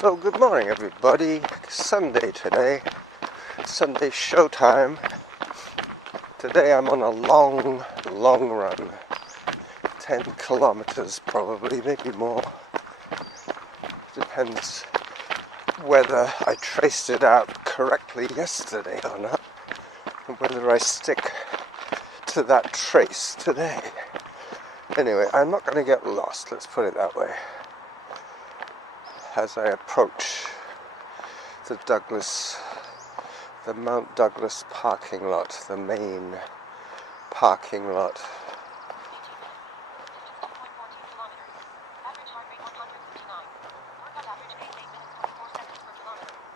So good morning everybody. Sunday today. Sunday showtime. Today I'm on a long run. 10 kilometers probably, maybe more. Depends whether I traced it out correctly yesterday or not, and whether I stick to that trace today. Anyway, I'm not going to get lost, let's put it that way, as I approach the Mount Douglas parking lot, the main parking lot.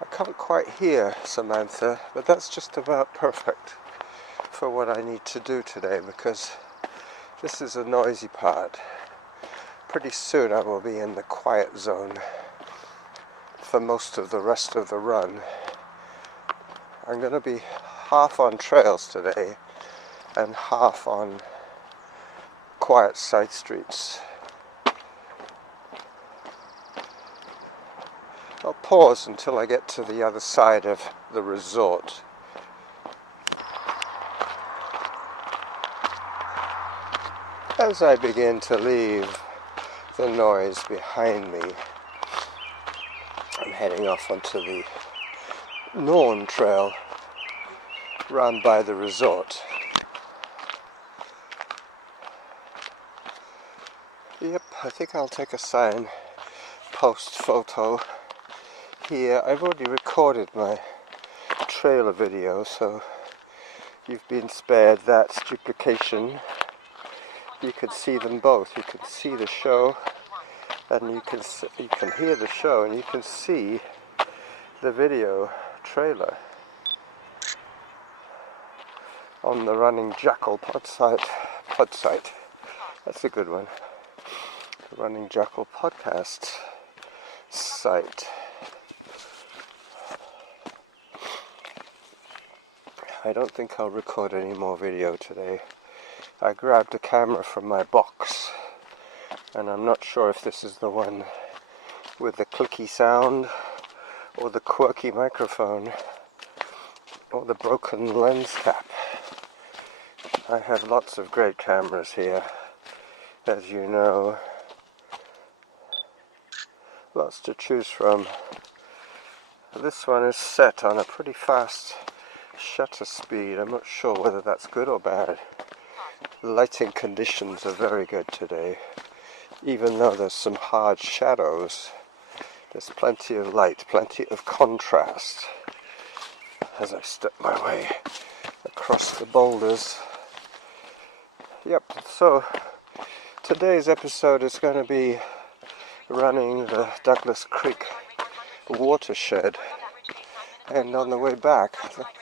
I can't quite hear Samantha, but that's just about perfect for what I need to do today, because this is a noisy part. Pretty soon I will be in the quiet zone for most of the rest of the run. I'm going to be half on trails today and half on quiet side streets. I'll pause until I get to the other side of the resort. As I begin to leave the noise behind me, I'm heading off onto the Norn Trail run by the resort. Yep, I think I'll take a signpost photo here. I've already recorded my trailer video, so you've been spared that duplication. You can see them both. You can see the show, and you can hear the show, and you can see the video trailer on the running Jackal pod site. That's a good one. The running Jackal podcast site. I don't think I'll record any more video today. I grabbed a camera from my box, and I'm not sure if this is the one with the clicky sound, or the quirky microphone, or the broken lens cap. I have lots of great cameras here, as you know. Lots to choose from. This one is set on a pretty fast shutter speed. I'm not sure whether that's good or bad. Lighting conditions are very good today. Even though there's some hard shadows, there's plenty of light, plenty of contrast as I step my way across the boulders. Yep, so today's episode is going to be running the Douglas Creek Watershed, and on the way back,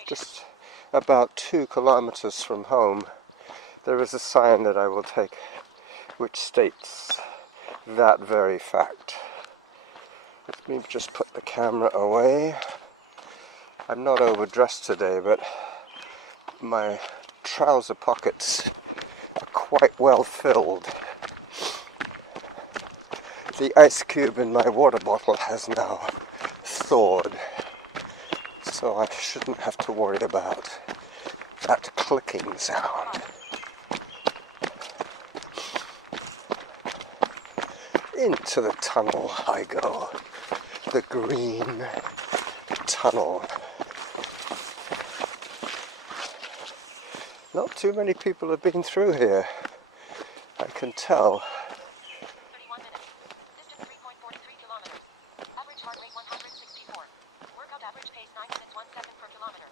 just about 2 kilometers from home, there is a sign that I will take which states that very fact. Let me just put the camera away. I'm not overdressed today, but my trouser pockets are quite well filled. The ice cube in my water bottle has now thawed, so I shouldn't have to worry about that clicking sound. Into the tunnel I go, the green tunnel. Not too many people have been through here, I can tell. 31 minutes. Distance 3.43 kilometers. Average heart rate 164. Workout average pace 9 minutes 1 second per kilometer.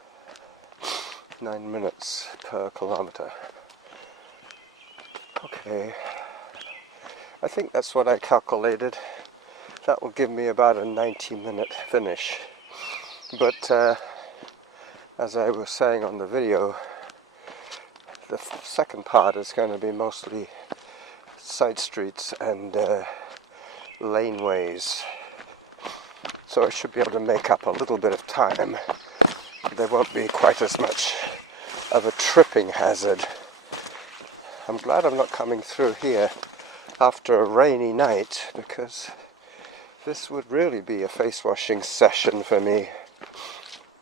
9 minutes per kilometer. Okay. I think that's what I calculated. That will give me about a 90-minute finish. But as I was saying on the video, the second part is going to be mostly side streets and laneways. So I should be able to make up a little bit of time. There won't be quite as much of a tripping hazard. I'm glad I'm not coming through here after a rainy night, because this would really be a face washing session for me.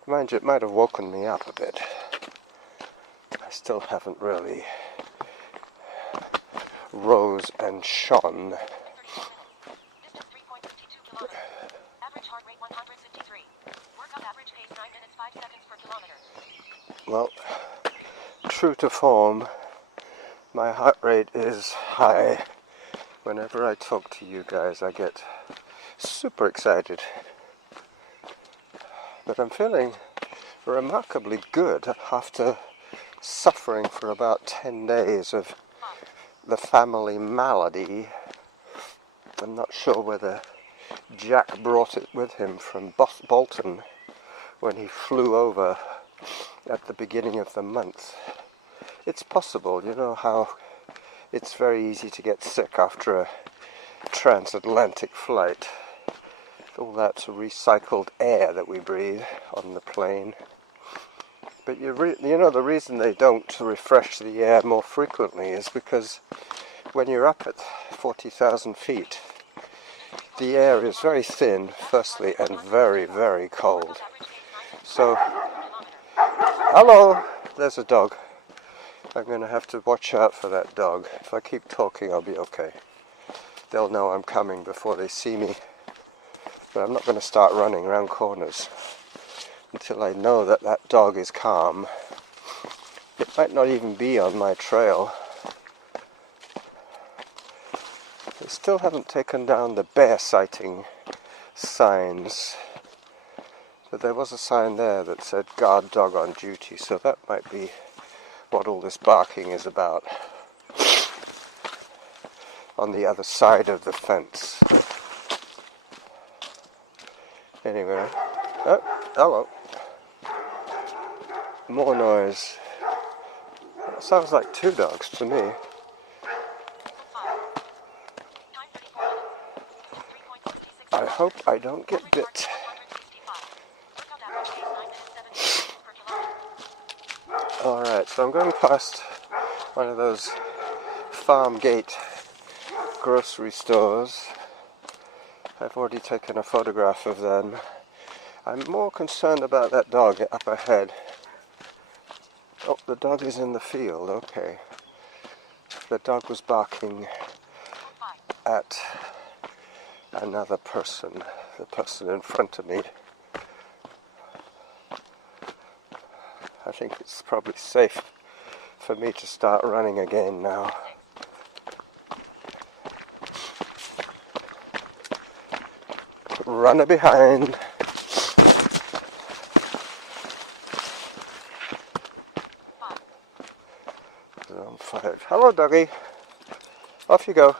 Mind you, it might have woken me up a bit. I still haven't really rose and shone. Distance 3.52 kilometers. Average heart rate 153. Workout average pace 9 minutes 5 seconds per kilometer. Well, true to form, my heart rate is high. Whenever I talk to you guys, I get super excited. But I'm feeling remarkably good after suffering for about 10 days of the family malady. I'm not sure whether Jack brought it with him from Bolton when he flew over at the beginning of the month. It's possible. You know how it's very easy to get sick after a transatlantic flight. All that recycled air that we breathe on the plane. But you know the reason they don't refresh the air more frequently is because when you're up at 40,000 feet, the air is very thin, firstly, and very, very cold. So, hello, there's a dog. I'm going to have to watch out for that dog. If I keep talking, I'll be okay. They'll know I'm coming before they see me. But I'm not going to start running around corners until I know that that dog is calm. It might not even be on my trail. They still haven't taken down the bear sighting signs. But there was a sign there that said guard dog on duty, so that might be what all this barking is about. On the other side of the fence. Anyway, oh, hello. More noise. That sounds like two dogs to me. I hope I don't get bit. Alright, so I'm going past one of those farm gate grocery stores. I've already taken a photograph of them. I'm more concerned about that dog up ahead. Oh, the dog is in the field, okay. The dog was barking at another person, the person in front of me. I think it's probably safe for me to start running again now. Runner behind. Zone 5. Hello, doggy. Off you go.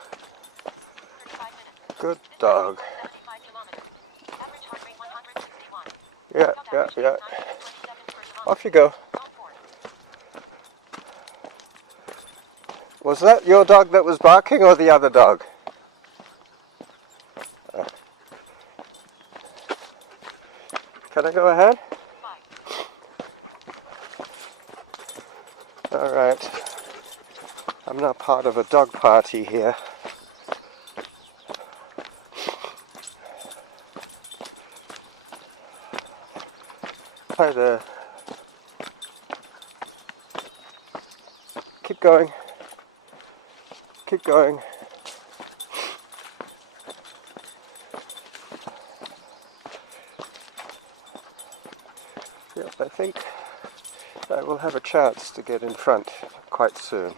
Good dog. Yeah. Off you go. Was that your dog that was barking or the other dog? Can I go ahead? Alright. I'm now part of a dog party here. Hi there. Keep going. Keep going. Yep, I think I will have a chance to get in front quite soon.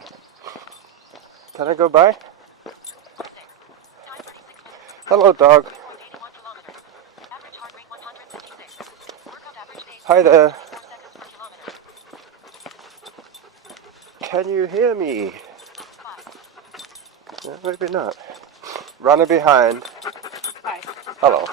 Can I go by? Hello, dog. Hi there. Can you hear me? Yeah, maybe not. Runner behind. Hi. Hello.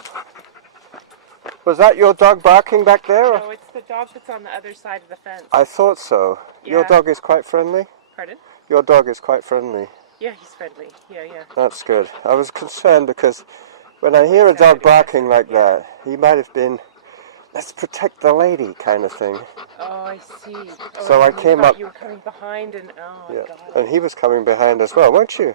Was that your dog barking back there? No, it's the dog that's on the other side of the fence. I thought so. Yeah. Your dog is quite friendly? Pardon? Your dog is quite friendly. Yeah, he's friendly. Yeah. That's good. I was concerned because when I hear a dog barking like that, he might have been, let's protect the lady kind of thing. Oh, I see. Oh, So I came up. You were coming behind and oh my Yeah, God. and he was coming behind as well, weren't you?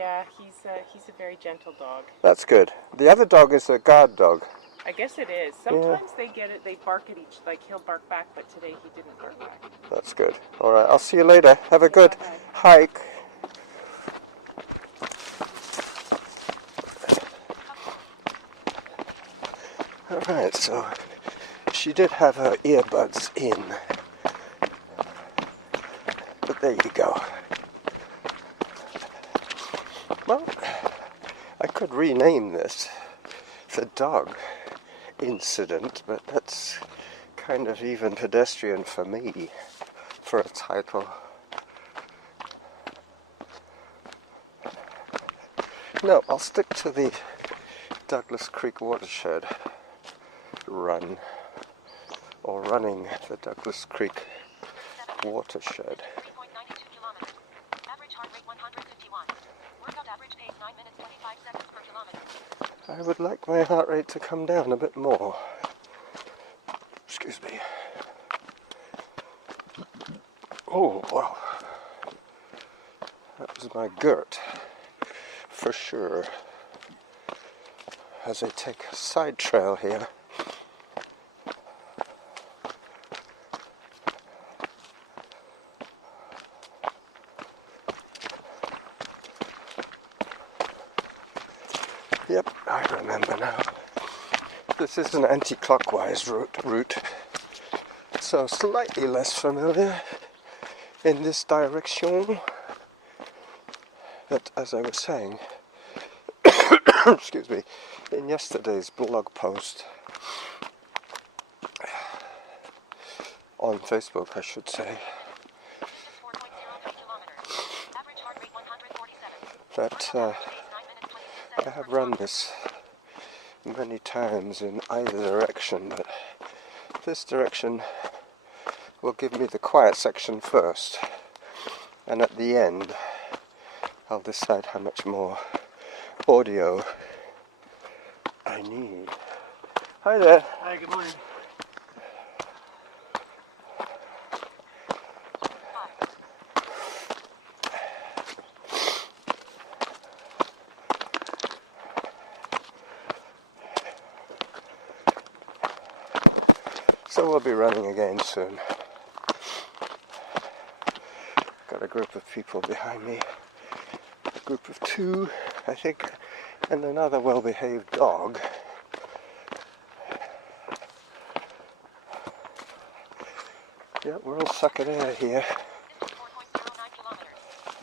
Yeah, he's a very gentle dog. That's good. The other dog is a guard dog. I guess it is. Sometimes they get it. They bark at each. Like he'll bark back, but today he didn't bark back. That's good. All right, I'll see you later. Have a good hike. All right, so she did have her earbuds in, but there you go. Well, I could rename this the dog incident, but that's kind of even pedestrian for me for a title. No, I'll stick to the Douglas Creek Watershed run, or running the Douglas Creek Watershed. 3.92 kilometers. Average heart rate 151. Workout average pace 9 minutes 25 seconds per kilometer. I would like my heart rate to come down a bit more. Excuse me. Oh, wow. That was my girt, for sure. As I take a side trail here. Yep, I remember now. This is an anti-clockwise route, so slightly less familiar in this direction. But as I was saying, excuse me, in yesterday's blog post on Facebook, I should say, Distance 4.03 kilometers. Average heart rate 147. that Workout average pace 9 minutes 26 I seconds have per run kilometer. this many times in either direction, but this direction will give me the quiet section first, and at the end I'll decide how much more audio I need. Hi there. Hi, good morning. So we'll be running again soon. Got a group of people behind me. A group of 2, I think, and another well-behaved dog. Yeah, we're all sucking air here. Distance 4.09 kilometers.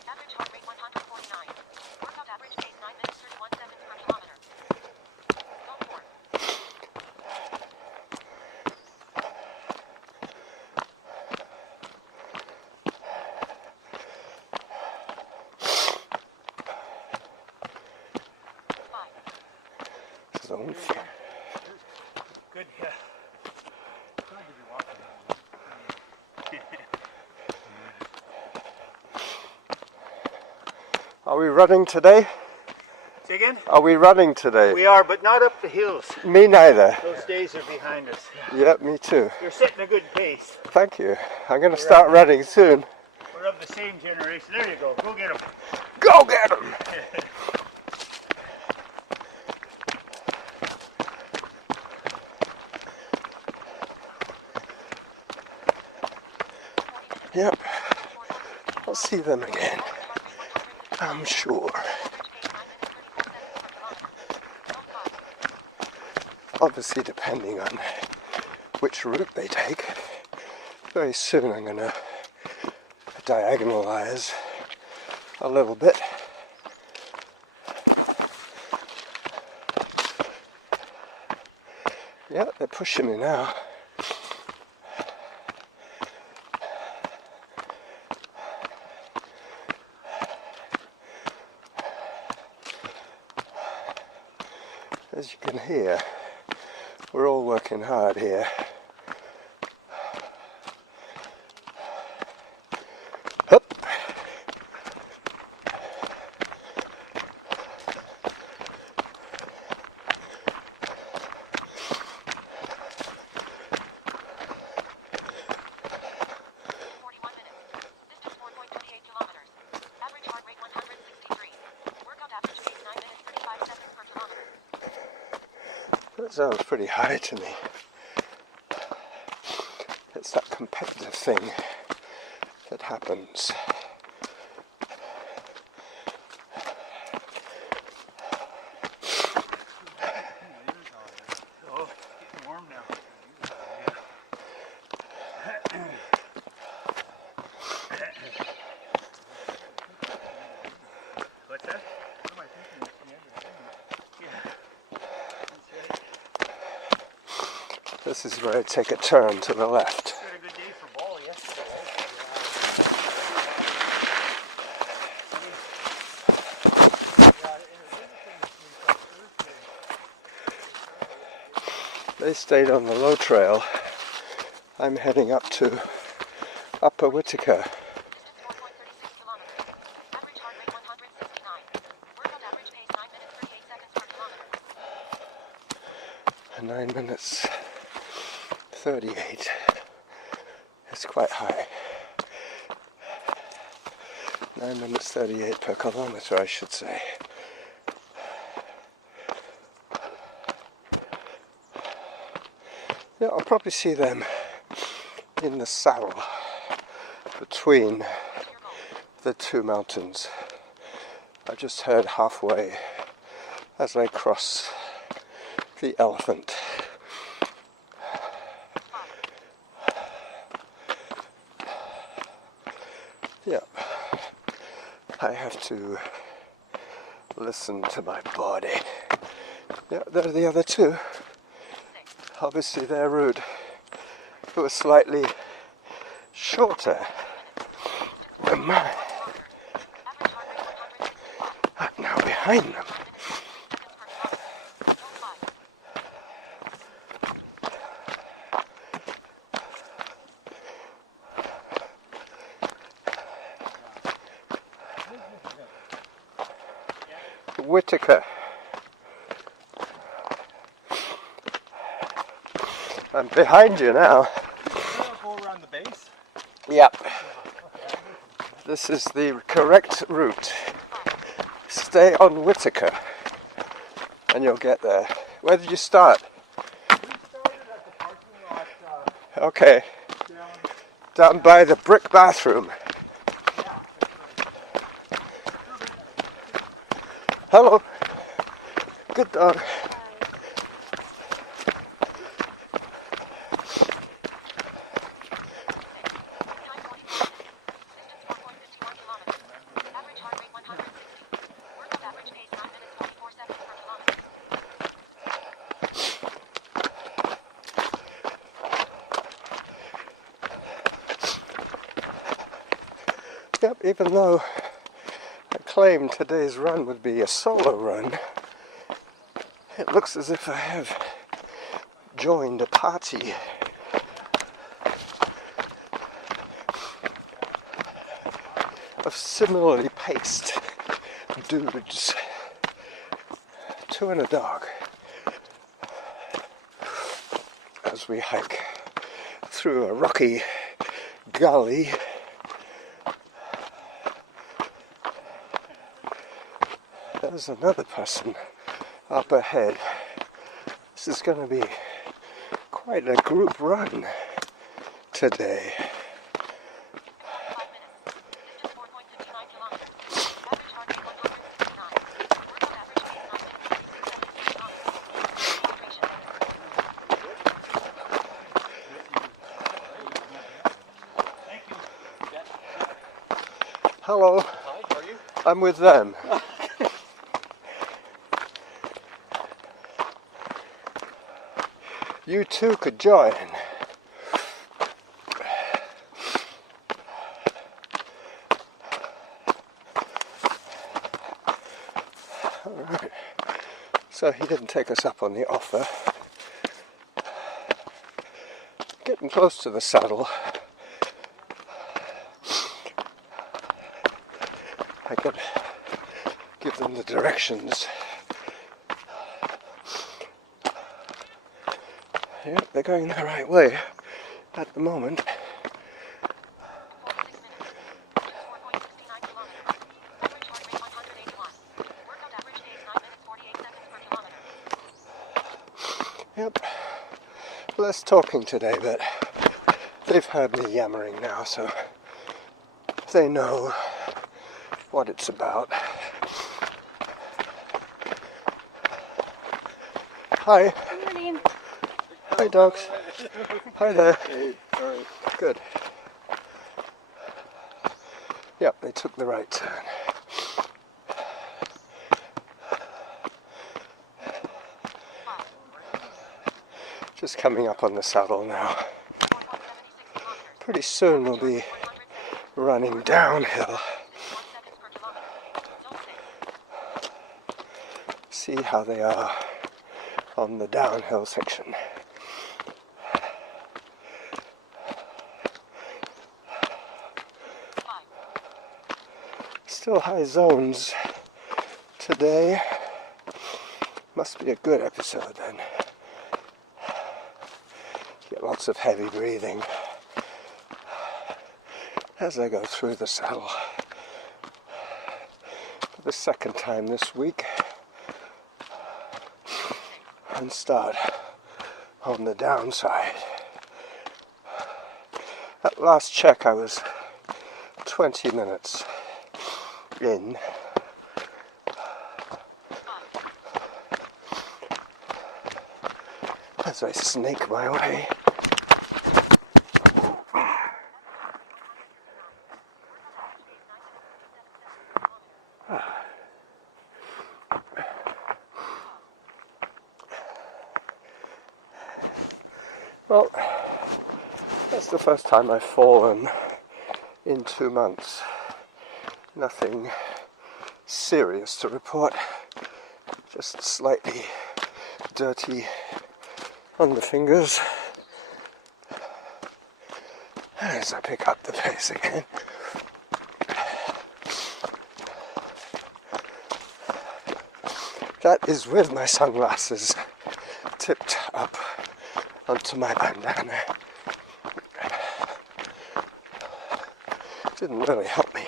Average heart rate 149. Workout average pace 9 minutes 31 seconds per kilometer. Go 4. Zone Good, yeah. Glad to be walking. Are we running today? Say again? Are we running today? We are, but not up the hills. Me neither. Those days are behind us. Yep, me too. You're setting a good pace. Thank you. I'm going to start running soon. We're of the same generation. There you go. Go get them. Go get 'em! Yep, I'll see them again, I'm sure. Obviously, depending on which route they take. Very soon I'm going to diagonalize a little bit. Yeah, they're pushing me now. As you can hear, we're all working hard here. Hup. That sounds pretty high to me. It's that competitive thing that happens. Oh, it's getting warm now. What's that? What am I thinking? It's the end of the thing. Yeah. This is where I take a turn to the left. Had a good day for ball yesterday. They stayed on the low trail. I'm heading up to Upper Whitaker. Distance 4.36 kilometers. Average heart rate 169. Workout average pace 9 minutes 38 seconds per kilometer. 9 minutes 38. It's quite high. 9 minutes 38 per kilometer, I should say. Yeah, I'll probably see them in the saddle between the two mountains. I just heard halfway as I cross the Elephant. Yeah, I have to listen to my body. Yeah, there are the other two. Obviously their route was slightly shorter than mine. I'm now behind them. Whitaker. I'm behind you now. Go around the base. Yep. This is the correct route. Stay on Whitaker and you'll get there. Where did you start? We started at the parking lot Okay. Down by the brick bathroom. Hello. Good dog. Yep, even though I claimed today's run would be a solo run, it looks as if I have joined a party. Of similarly paced dudes. 2 and a dog. As we hike through a rocky gully. There's another person up ahead. This is going to be quite a group run today. Hello. Hi, how are you? I'm with them. You too could join. Alright. So he didn't take us up on the offer. Getting close to the saddle. I could give them the directions. Yeah, they're going the right way at the moment. less talking today, but they've heard me yammering now, so they know what it's about. Hi. Good morning. Hi, dogs. Hi there. Good. Yep, they took the right turn. Just coming up on the saddle now. Pretty soon we'll be running downhill. See how they are on the downhill section. Still high zones today. Must be a good episode then. Get lots of heavy breathing as I go through the saddle for the second time this week and start on the downside. At last check I was 20 minutes in. As I snake my way. Well, that's the first time I've fallen in 2 months. Nothing serious to report, just slightly dirty on the fingers as I pick up the pace again. That is with my sunglasses tipped up onto my bandana. Didn't really help me.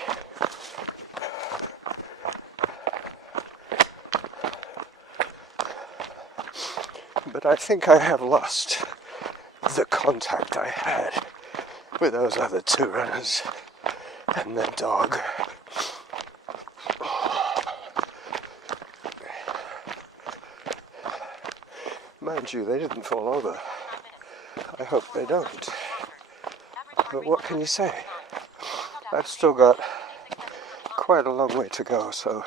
But I think I have lost the contact I had with those other two runners and the dog. Mind you, they didn't fall over. I hope they don't. But what can you say? I've still got quite a long way to go, so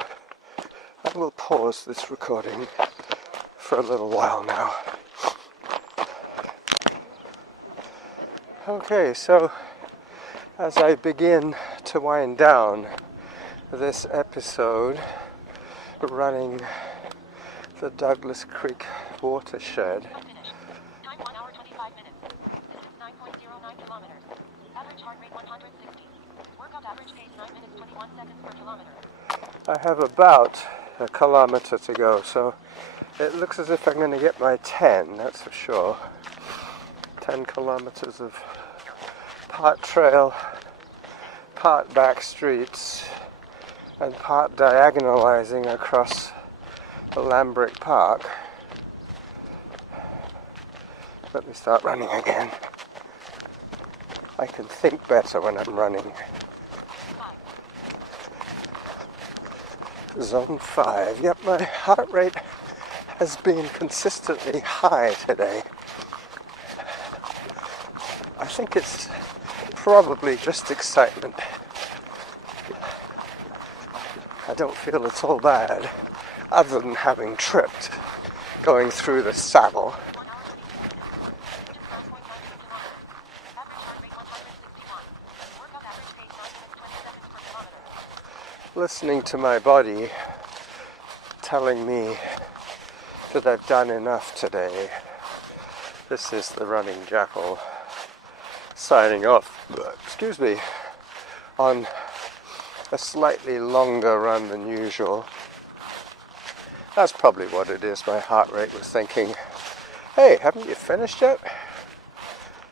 I will pause this recording for a little while now. Okay, so as I begin to wind down this episode running the Douglas Creek Watershed, Time 1 hour 25 minutes. Distance 9.09 kilometers. Average heart rate 160. Workout average pace 9 minutes 21 seconds per kilometer. I have about a kilometer to go, so it looks as if I'm going to get my 10, that's for sure. 10 kilometers of part trail, part back streets, and part diagonalizing across the Lambrick Park. Let me start running again. I can think better when I'm running. Zone 5. Yep, my heart rate has been consistently high today. I think it's probably just excitement. I don't feel it's all bad, other than having tripped going through the saddle. Listening to my body telling me that I've done enough today. This is the running Jackal signing off, excuse me, on a slightly longer run than usual. That's probably what it is. My heart rate was thinking, hey, haven't you finished yet?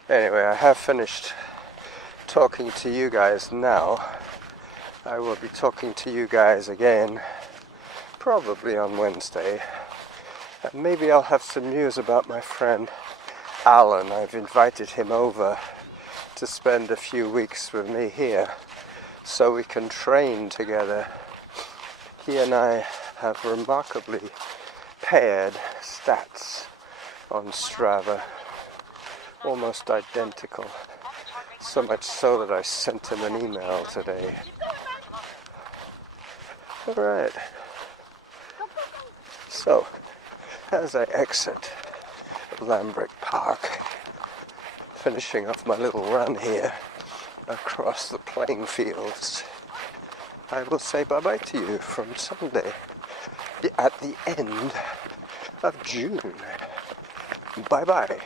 Anyway, I have finished talking to you guys now. I will be talking to you guys again, probably on Wednesday. And maybe I'll have some news about my friend Alan. I've invited him over to spend a few weeks with me here so we can train together. He and I have remarkably paired stats on Strava, almost identical, so much so that I sent him an email today. Alright, so as I exit Lambrick Park, finishing off my little run here across the playing fields, I will say bye-bye to you from Sunday at the end of June. Bye-bye.